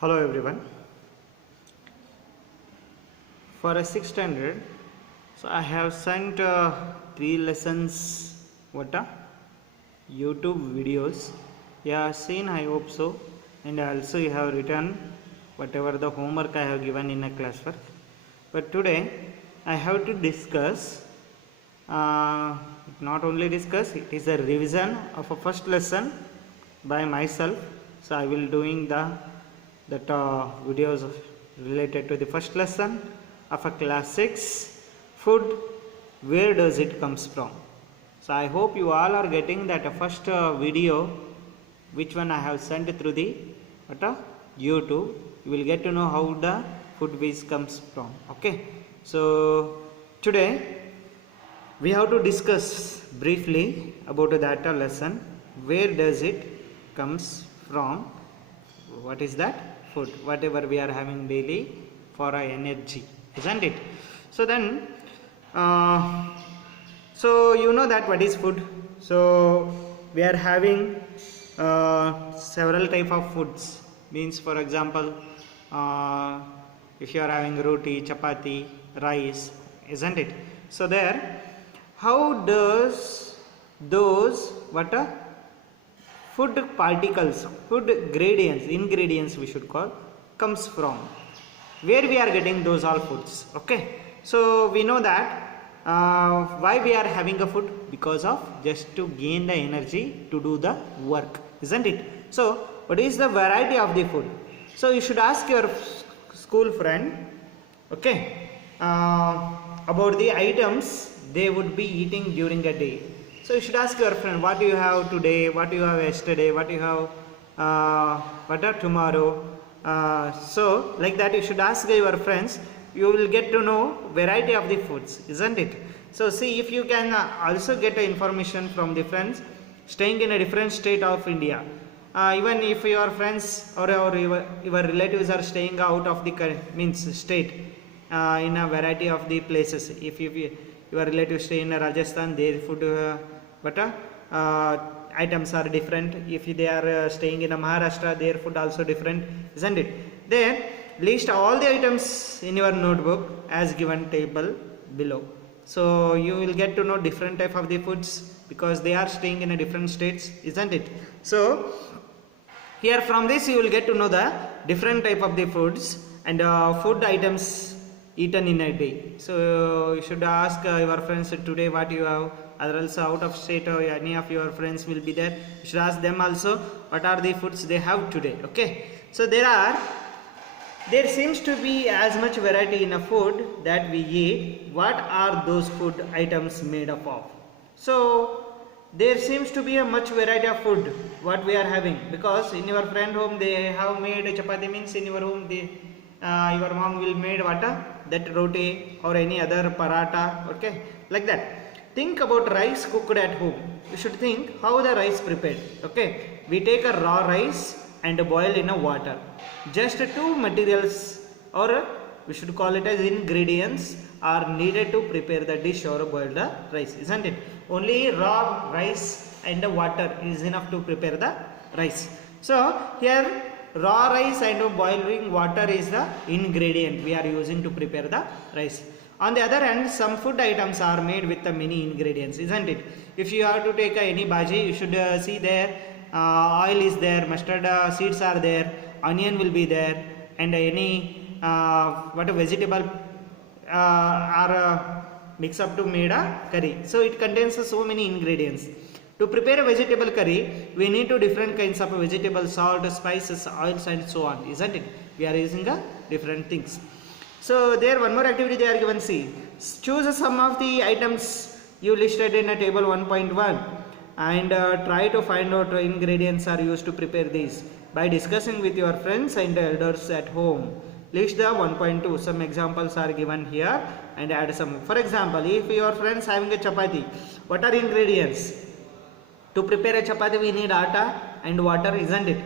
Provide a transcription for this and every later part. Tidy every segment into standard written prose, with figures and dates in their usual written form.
Hello everyone. For a 6th standard, so I have sent 3 lessons. What YouTube videos. You have seen, I hope so, and also you have written whatever the homework I have given in a classwork. But today I have to discuss. Not only discuss, it is a revision of a first lesson by myself. So I will doing that videos related to the first lesson of a class 6 food. Where does it comes from? So I hope you all are getting that first video which one I have sent through the YouTube. You will get to know how the food waste comes from. Okay, so today we have to discuss briefly about that lesson. Where does it comes from? What is that? Food, whatever we are having daily for our energy, isn't it? So then so you know that what is food. So we are having several type of foods. Means, for example, if you are having roti, chapati, rice, isn't it? So there, how does those food particles, food ingredients we should call, comes from? Where we are getting those all foods? Okay, so we know that why we are having a food? Because of just to gain the energy to do the work, isn't it? So what is the variety of the food? So you should ask your school friend, okay, about the items they would be eating during a day. So you should ask your friend, what do you have today, what do you have yesterday, what do you have tomorrow. So like that you should ask your friends. You will get to know variety of the foods, isn't it? So see if you can also get information from the friends staying in a different state of India. Even if your friends or your relatives are staying out of the state, in a variety of the places. If your relatives stay in Rajasthan, their food items are different. If they are staying in Maharashtra, their food also different, isn't it? Then list all the items in your notebook as given table below. So you will get to know different type of the foods because they are staying in a different states, isn't it? So here from this you will get to know the different type of the foods and food items eaten in a day. So you should ask your friends today what you have, or else out of state or any of your friends will be there. You should ask them also what are the foods they have today. Okay, so there seems to be as much variety in a food that we eat. What are those food items made up of? So there seems to be a much variety of food what we are having, because in your friend home they have made chapati, means in your home they your mom will made that roti or any other paratha. Okay, like that. Think about rice cooked at home. You should think how the rice prepared. Okay, we take a raw rice and boil in a water. Just two materials, or we should call it as ingredients, are needed to prepare the dish or boil the rice, isn't it? Only raw rice and water is enough to prepare the rice. So here raw rice and boiling water is the ingredient we are using to prepare the rice. On the other hand, some food items are made with many ingredients, isn't it? If you have to take any bhaji, you should see there oil is there, mustard seeds are there, onion will be there, and any vegetable are mixed up to made a curry. So it contains so many ingredients. To prepare a vegetable curry, we need to different kinds of vegetables, salt, spices, oils, and so on, isn't it? We are using different things. So there one more activity they are given. See, choose some of the items you listed in a table 1.1 and try to find out what ingredients are used to prepare these by discussing with your friends and elders at home. List the 1.2. Some examples are given here and add some. For example, if your friends having a chapati, what are ingredients? To prepare a chapati we need atta and water, isn't it?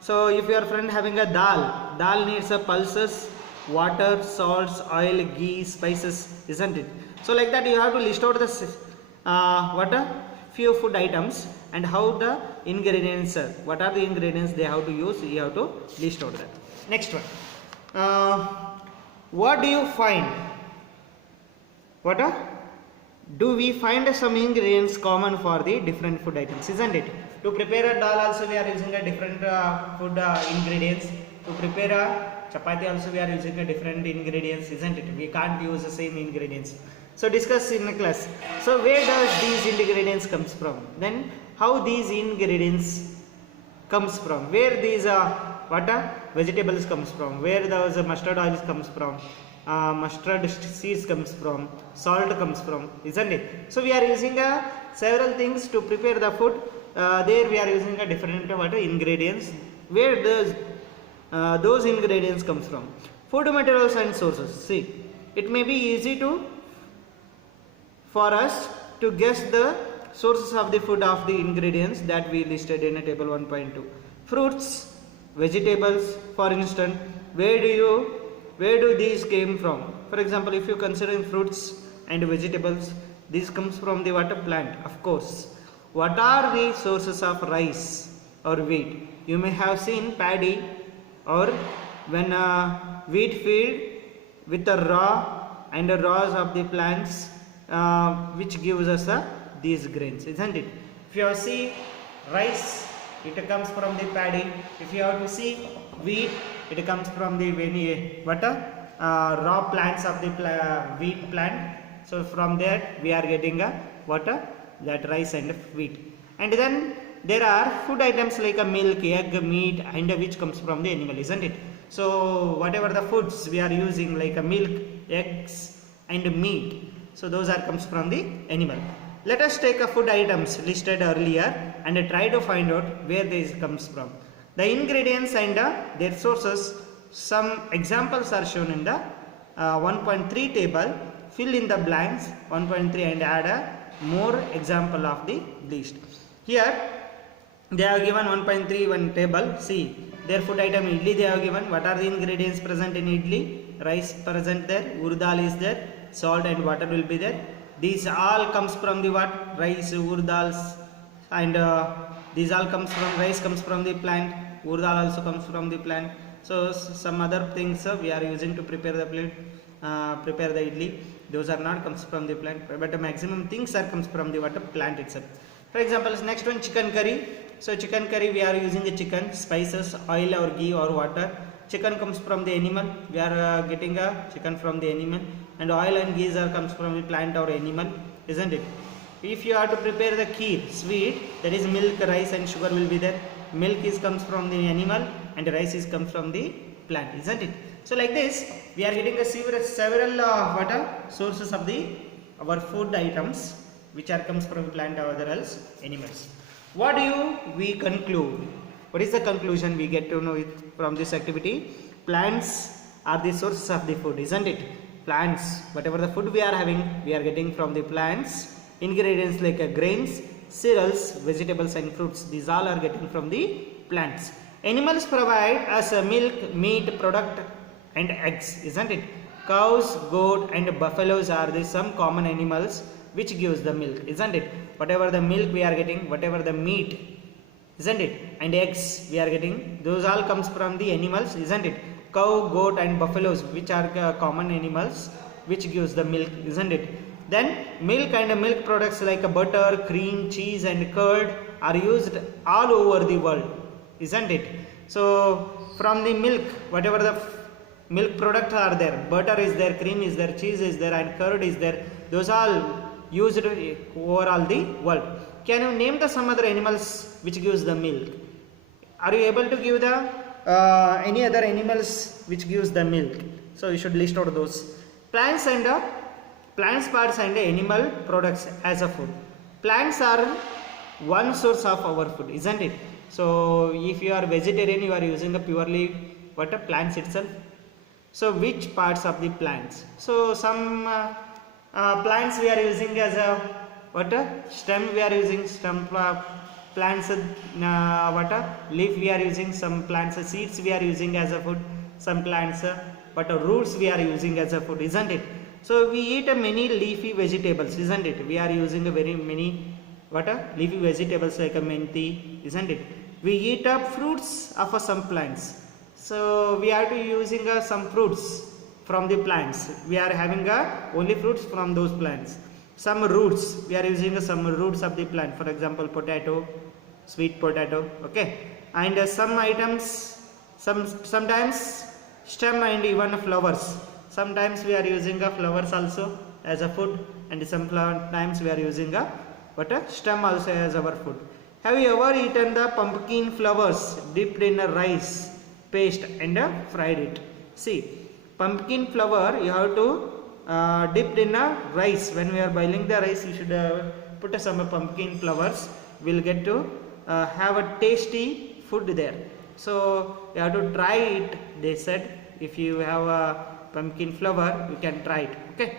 So if your friend having a dal needs a pulses, water, salts, oil, ghee, spices, isn't it? So like that you have to list out the few food items and how the ingredients. What are the ingredients they have to use? You have to list out that. Next one. What do you find? What do we find some ingredients common for the different food items, isn't it? To prepare a dal also we are using a different food ingredients. To prepare a chapati also we are using a different ingredients, isn't it? We can't use the same ingredients. So discuss in the class. So where does these ingredients comes from? Then how these ingredients comes from? Where these vegetables comes from? Where those mustard oils comes from? Mustard seeds comes from, salt comes from, isn't it? So we are using several things to prepare the food. There we are using a different ingredients. Where does those ingredients comes from? Food materials and sources. See, it may be easy for us to guess the sources of the food of the ingredients that we listed in a table 1.2. Fruits, vegetables, for instance, where do these came from? For example, if you consider fruits and vegetables, this comes from the water plant, of course. What are the sources of rice or wheat? You may have seen paddy or when wheat field with the raw and the raws of the plants which gives us these grains, isn't it? If you have see rice, it comes from the paddy. If you have to see wheat, it comes from the raw plants of the wheat plant. So from there we are getting that rice and wheat. And then there are food items like a milk, egg, meat, and which comes from the animal, isn't it? So whatever the foods we are using like a milk, eggs, and meat, so those are comes from the animal. Let us take a food items listed earlier and try to find out where this comes from. The ingredients and their sources, some examples are shown in the 1.3 table. Fill in the blanks 1.3 and add a more example of the list. Here they have given 1.3 one table. See, their food item idli they have given. What are the ingredients present in idli? Rice present there, urd dal is there, salt and water will be there. These all comes from the what? Rice, urd dals, and these all comes from rice comes from the plant. Urd dal also comes from the plant. So some other things we are using to prepare the prepare the idli. Those are not comes from the plant, but the maximum things are comes from the plant itself. For example, next one, chicken curry. So chicken curry we are using the chicken, spices, oil or ghee or water. Chicken comes from the animal. We are getting a chicken from the animal, and oil and ghee comes from the plant or animal, isn't it? If you are to prepare the kheer, sweet, that is milk, rice and sugar will be there. Milk comes from the animal and rice comes from the plant, isn't it? So like this, we are getting a several sources of our food items which are comes from plant or other else animals. What do we conclude? What is the conclusion we get to know it from this activity? Plants are the sources of the food, isn't it? Plants, whatever the food we are having, we are getting from the plants. Ingredients like grains, cereals, vegetables and fruits, these all are getting from the plants. Animals provide us milk, meat, product and eggs, isn't it? Cows, goat and buffaloes are the some common animals which gives the milk, isn't it? Whatever the milk we are getting, whatever the meat, isn't it? And eggs we are getting, those all comes from the animals, isn't it? Cow, goat and buffaloes, which are common animals which gives the milk, isn't it? Then milk and milk products like butter, cream, cheese and curd are used all over the world, isn't it? So from the milk, whatever the milk products are there, butter is there, cream is there, cheese is there and curd is there, those all used over all the world. Can you name the some other animals which gives the milk? Are you able to give the any other animals which gives the milk? So you should list out those. Plants and plants parts and animal products as a food. Plants are one source of our food, isn't it? So if you are vegetarian, you are using a purely plants itself. So which parts of the plants? So some plants we are using as a stem, we are using stem plants, leaf we are using, some plants seeds we are using as a food, some plants roots we are using as a food, isn't it? So we eat many leafy vegetables, isn't it? We are using very many what a leafy vegetables like a menthi, isn't it? We eat up fruits of some plants. So we are to using some fruits from the plants. We are having only fruits from those plants. Some roots, we are using some roots of the plant. For example, potato, sweet potato. Okay, and some items, sometimes stem and even flowers. Sometimes we are using flowers also as a food, and sometimes we are using a stem also as our food. Have you ever eaten the pumpkin flowers dipped in a rice paste and fried it? See, pumpkin flower you have to dipped in a rice. When we are boiling the rice, you should put some pumpkin flowers. We'll get to have a tasty food there. So you have to try it. They said if you have a pumpkin flower, you can try it. Okay.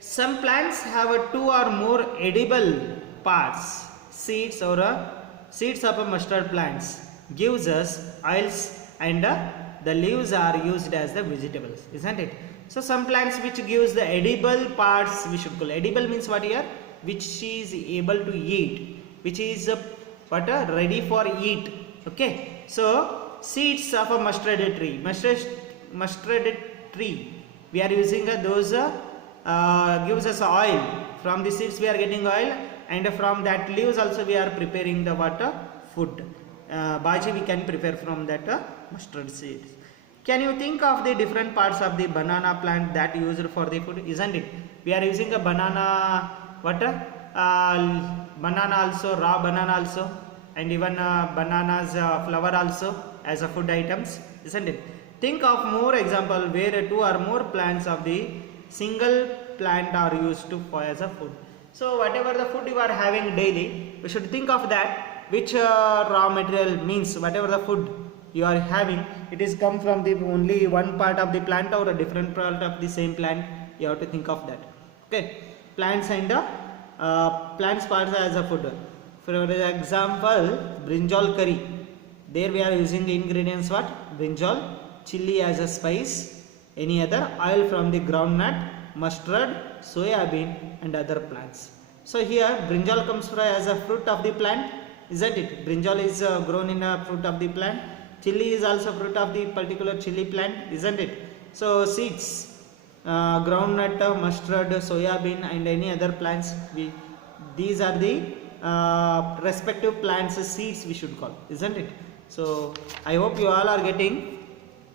Some plants have two or more edible parts. Seeds or seeds of a mustard plants gives us oils, and the leaves are used as the vegetables, isn't it? So some plants which gives the edible parts, we should call edible means what here, which is able to eat, which is ready for eat. Okay, so seeds of a mustard tree, mustard tree, we are using those gives us oil. From the seeds we are getting oil, and from that leaves also we are preparing the food. Bhaji we can prepare from that mustard seeds. Can you think of the different parts of the banana plant that used for the food, isn't it? We are using a banana, banana also, raw banana also, and even bananas flower also as a food items, isn't it? Think of more example where two or more plants of the single plant are used to for as a food. So whatever the food you are having daily, we should think of that which raw material means whatever the food you are having, it is come from the only one part of the plant or a different part of the same plant. You have to think of that. Okay, plants and plants parts as a food. For example, brinjal curry. There we are using the ingredients what? Brinjal, chili as a spice, any other oil from the groundnut, mustard, soya bean and other plants. So here brinjal comes from as a fruit of the plant, isn't it? Brinjal is grown in a fruit of the plant. Chili is also fruit of the particular chili plant, isn't it? So seeds, groundnut, mustard, soya bean and any other plants, these are the respective plants seeds we should call, isn't it? So I hope you all are getting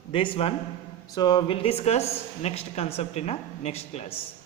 this one. So we'll discuss next concept in a next class.